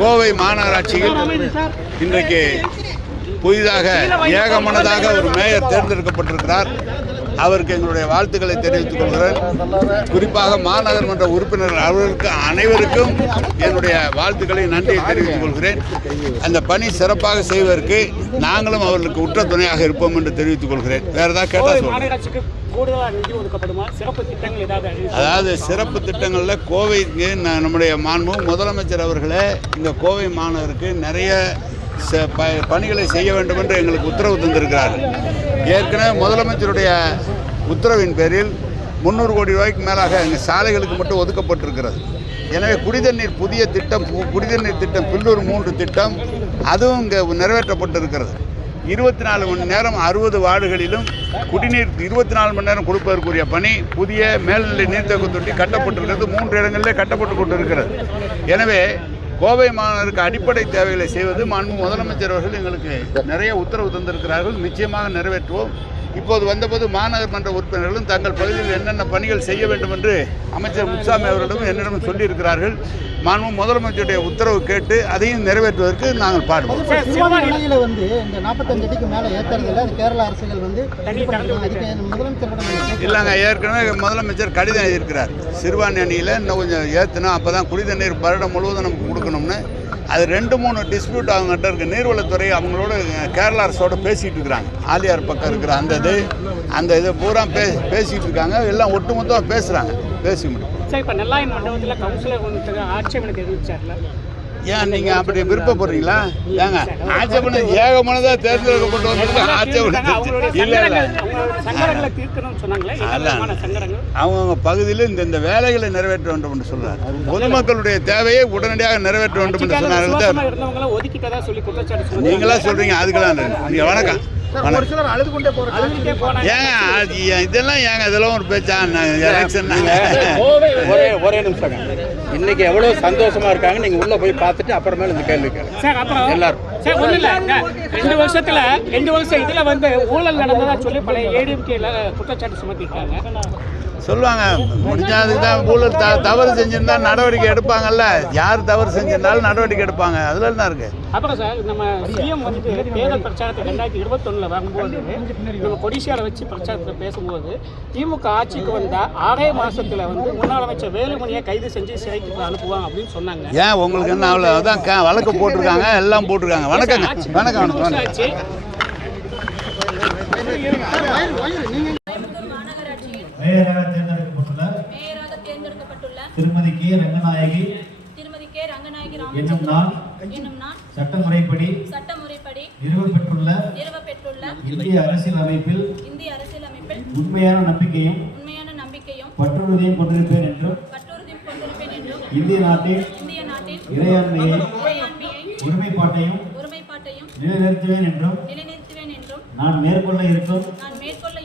கோவை மாநகராட்சியில் இன்றைக்கு புதிதாக ஏகமனதாக ஒரு மேயர் தேர்ந்தெடுக்கப்பட்டிருக்கிறார். அவருக்கு எங்களுடைய வாழ்த்துக்களை தெரிவித்துக் கொள்கிறேன். குறிப்பாக மாநகர்மன்ற உறுப்பினர்கள் அவர்களுக்கு அனைவருக்கும் என்னுடைய வாழ்த்துக்களை நன்றியை தெரிவித்துக் கொள்கிறேன். அந்த பணி சிறப்பாக செய்வதற்கு நாங்களும் அவர்களுக்கு உற்ற துணையாக இருப்போம் என்று தெரிவித்துக் கொள்கிறேன். வேற ஏதாவது கேட்டால் சொல்லுங்கள் அதாவது சிறப்பு திட்டங்களில் கோவைக்கு நம்முடைய மாண்பு முதலமைச்சர் அவர்களே இந்த கோவை மாநகருக்கு நிறைய பணிகளை செய்ய வேண்டும் என்று எங்களுக்கு உத்தரவு தந்திருக்கிறார்கள். ஏற்கனவே முதலமைச்சருடைய உத்தரவின் பேரில் முந்நூறு கோடி ரூபாய்க்கு மேலாக எங்கள் சாலைகளுக்கு மட்டும் ஒதுக்கப்பட்டிருக்கிறது. எனவே குடிதண்ணீர் புதிய திட்டம் குடிதண்ணீர் திட்டம் பில்லூர் மூன்று திட்டம் அதுவும் இங்கே நிறைவேற்றப்பட்டிருக்கிறது. இருபத்தி நாலு மணி நேரம் அறுபது வார்டுகளிலும் குடிநீர் இருபத்தி நாலு மணி நேரம் கொடுப்பதற்குரிய பணி புதிய மேல்நிலை நீர்த்தேக்க தொட்டி கட்டப்பட்டிருக்கிறது மூன்று இடங்களிலே கட்டப்பட்டு கொண்டிருக்கிறது. எனவே கோவை மாநகருக்கு அடிப்படை தேவைகளை செய்வது மாண்பு முதலமைச்சர் அவர்கள் எங்களுக்கு நிறைய உத்தரவு தந்திருக்கிறார்கள். நிச்சயமாக நிறைவேற்றுவோம். இப்போது வந்தபோது மாநகர் மன்ற உறுப்பினர்களும் தங்கள் பகுதியில் என்னென்ன பணிகள் செய்ய வேண்டும் என்று அமைச்சர் முத்துசாமி அவர்களிடம் என்னிடம் சொல்லியிருக்கிறார்கள். மாண்பு முதலமைச்சருடைய உத்தரவு கேட்டு அதையும் நிறைவேற்றுவதற்கு நாங்கள் பாடுவோம் வந்து இந்த 45 அடிக்கு மேல ஏத்துறதுல அது கேரள அரசுகள் வந்து இல்லைங்க ஏற்கனவே முதலமைச்சர் கடிதம் எழுதியிருக்கிறார். சிறுபான்மை அணியில் இன்னும் கொஞ்சம் ஏற்றணும் அப்போ தான் குடி தண்ணீர் வருடம் முழுவதும் நமக்கு கொடுக்கணும்னு. அது ரெண்டு மூணு டிஸ்பியூட் அவங்ககிட்ட இருக்குது நீர்வளத்துறை அவங்களோட கேரளா அரசோட பேசிகிட்டு இருக்கிறாங்க. ஆலியார் பக்கம் இருக்கிற அந்த இது அந்த இது பூரா பே பேசிகிட்டு இருக்காங்க. எல்லாம் ஒட்டுமொத்தமாக பேசுகிறாங்க பேசி முடியும் சார் இப்போ நெல்லாயின் மண்டபத்தில் கவுன்சிலர் ஒன்று ஆட்சேபனை தெரிவிச்சார்ல. ஏன் நீங்கள் அப்படி விருப்பப்படுறீங்களா? ஏங்க ஆட்சேபனை ஏகமானதாக தேர்ந்தெடுக்கப்பட்டு வந்திருக்கு ஆட்சேபனை. அவங்களுடைய இல்லை இல்லை. அவங்கவுங்க பகுதியில் இந்த இந்த வேலைகளை நிறைவேற்ற வேண்டும் என்று சொல்றார். பொதுமக்களுடைய தேவையை உடனடியாக நிறைவேற்ற வேண்டும் என்று சொன்னாங்க. நீங்களா சொல்றீங்க அதுக்கெல்லாம். நீங்க வணக்கம். ஏங்க இதெல்லாம் ஏங்க இதெல்லாம் ஒரு பேச்சா எலெக்ஷன் ஒரே ஒரே நிமிஷம் இன்னைக்கு எவ்வளவு சந்தோஷமா இருக்காங்க நீங்க உள்ள போய் பார்த்துட்டு அப்புறமேல இந்த கேள்வி கேளுங்க. எல்லாரும். சார் இல்ல. ரெண்டு வருஷத்துல ரெண்டு வருஷம் இதுல வந்து ஊழல் நடந்ததா சொல்லி பழைய ஏடிஎம்கேல குற்றச்சாட்டு சுமத்திருக்காங்க. சொல்லுவாங்க முடிஞ்சா அதுக்கு தான் ஊழல் த தவறு செஞ்சிருந்தா நடவடிக்கை எடுப்பாங்கல்ல. யார் தவறு செஞ்சிருந்தாலும் நடவடிக்கை எடுப்பாங்க. அதில் என்ன இருக்கு? அப்புறம் சார் நம்ம சிஎம் வந்து தேர்தல் பிரச்சாரத்தை ரெண்டாயிரத்தி இருபத்தொன்னுல வரும்போது நம்ம கொடிசியாரை வச்சு பிரச்சாரத்தில் பேசும்போது திமுக ஆட்சிக்கு வந்தா ஆறே மாசத்துல வந்து முன்னாள் அமைச்சர் வேலுமணியை கைது செஞ்சு சிறைக்கு அனுப்புவாங்க அப்படின்னு சொன்னாங்க. ஏன் உங்களுக்கு என்ன அவ்வளோ அதான் க- வழக்கு போட்டிருக்காங்க எல்லாம் போட்டிருக்காங்க. வணக்கங்க ஆட்சி. வணக்கம் வணக்கம் மேயராக தேர்ந்தெடுக்கப்பட்டுள்ள மேயராக தேர்ந்தெடுக்கப்பட்டுள்ள திருமதி கே. ரங்கநாயகி. திருமதி கே. ரங்கநாயகி என்னும் ராமச்சந்திரன் நான் என்னும் நான் சட்டமுறைப்படி சட்டமுறைப்படி நிறுவப்பெற்றுள்ள நிறுவப்பெற்றுள்ள இந்திய அரசியல் அமைப்பில் இந்திய அரசியலமைப்பில் உண்மையான நம்பிக்கையும் உண்மையான நம்பிக்கையும் பற்றுறுதியும் கொண்டிருப்பேன் என்றும் பற்றுறுதி கொண்டிருப்பேன் என்றும் இந்திய நாட்டின் இந்திய நாட்டின் இறையாண்மையை இறையாண்மையை ஒருமைப்பாட்டையும் ஒருமைப்பாட்டையும் நிலைநிறுத்துவேன் என்றும் நிலைநிறுத்துவேன் என்றும் நான் மேற்கொள்ள இருக்கும் நான் மேற்கொள்ள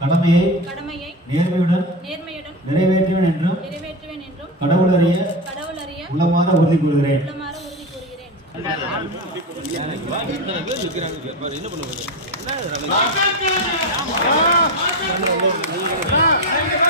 கடமையை கடமையை நேர்மையுடன் நேர்மையுடன் நிறைவேற்றுவேன் என்றும் நிறைவேற்றுவேன் என்றும் கடவுள் அறிய உள்ளமாற உறுதி கூறுகிறேன் உறுதி கூறுகிறேன் இங்க பின்னாடி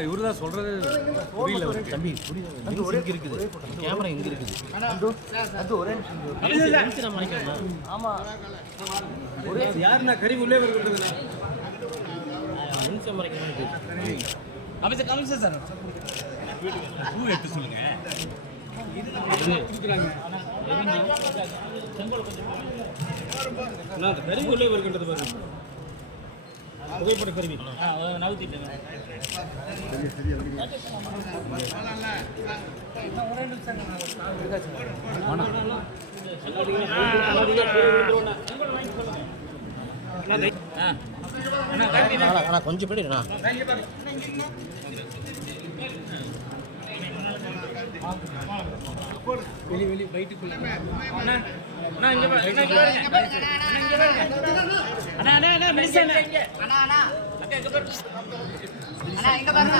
இவருதான் சொல்றது புரியல. தம்பி இருக்குது? கேமரா எங்க இருக்குது? யாருண்ணா கறி உள்ளே வருகிறது அமைச்சர் கமிஷன் சார் பூ எடுத்து சொல்லுங்க. கருவி உள்ளே வருகின்றது பாருங்க. புகைப்பட கருவி. நவுத்திட்டேன் வாங்க அண்ணா கொஞ்சம் போயிடுண்ணா வெளி வெளி பைட்டுக்குள்ள அண்ணா இங்க பாருங்க இங்க பாருங்க